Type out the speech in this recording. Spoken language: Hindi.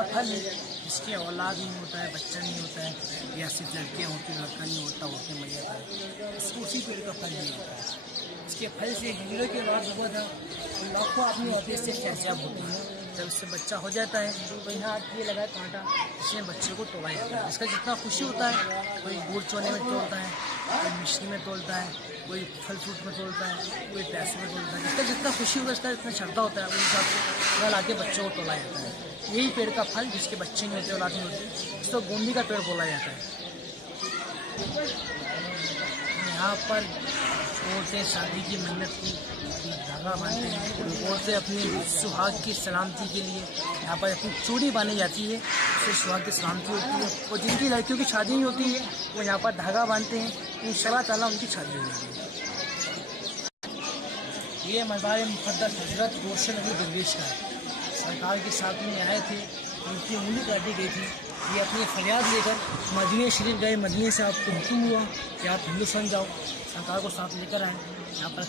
का फल है, जिसके औलाद नहीं होता है, बच्चा नहीं होता है, या सिर्फ लड़कियाँ होती हैं, लड़का नहीं होता, होते मैया है, इसको उसी पेड़ का फल नहीं होता है। इसके फल से हिजड़े के बाद हुआ था, लाखों आदमी होते से फैसियाब होती है। जब उससे बच्चा हो जाता है तो यहाँ ये लगा कांटा, इसमें बच्चे को तोड़ा जाता है। इसका जितना खुशी होता है, कोई गुड़ चोने में तोड़ता है, कोई मिश्री में तोड़ता है, कोई फल फ्रूट में तोड़ता है, कोई पैसे में तोड़ता है। इसका जितना खुशी होता है, इसका जितना श्रद्धा होता है, उस हिसाब से ला के बच्चों को तोड़ा जाता है। यही पेड़ का फल, जिसके बच्चे नहीं होते, औलाद नहीं होती, जिसको गोंदी का पेड़ बोला जाता है। यहाँ पर औरतें शादी की मन्नत की धागा बांधते हैं, औरतें अपनी सुहाग की सलामती के लिए यहाँ पर अपनी चूड़ी बांधी जाती है, उससे सुहाग की सलामती होती है। और जिनकी लड़कियों की शादी नहीं होती है वो यहाँ पर धागा बांधते हैं, इंशाअल्लाह ताला उनकी शादी हो जाती है। ये मज़ार मुक़द्दस हज़रत रोशन अली दरवेश का है। सरकार के साथ में आए थे, उनकी उंगली काटी गई थी। ये अपनी फरियाद लेकर मदीने शरीफ गए। मदीने से आपको हुक्म हुआ कि आप हिंदुस्तान जाओ, सरकार को साथ लेकर आए। यहाँ पर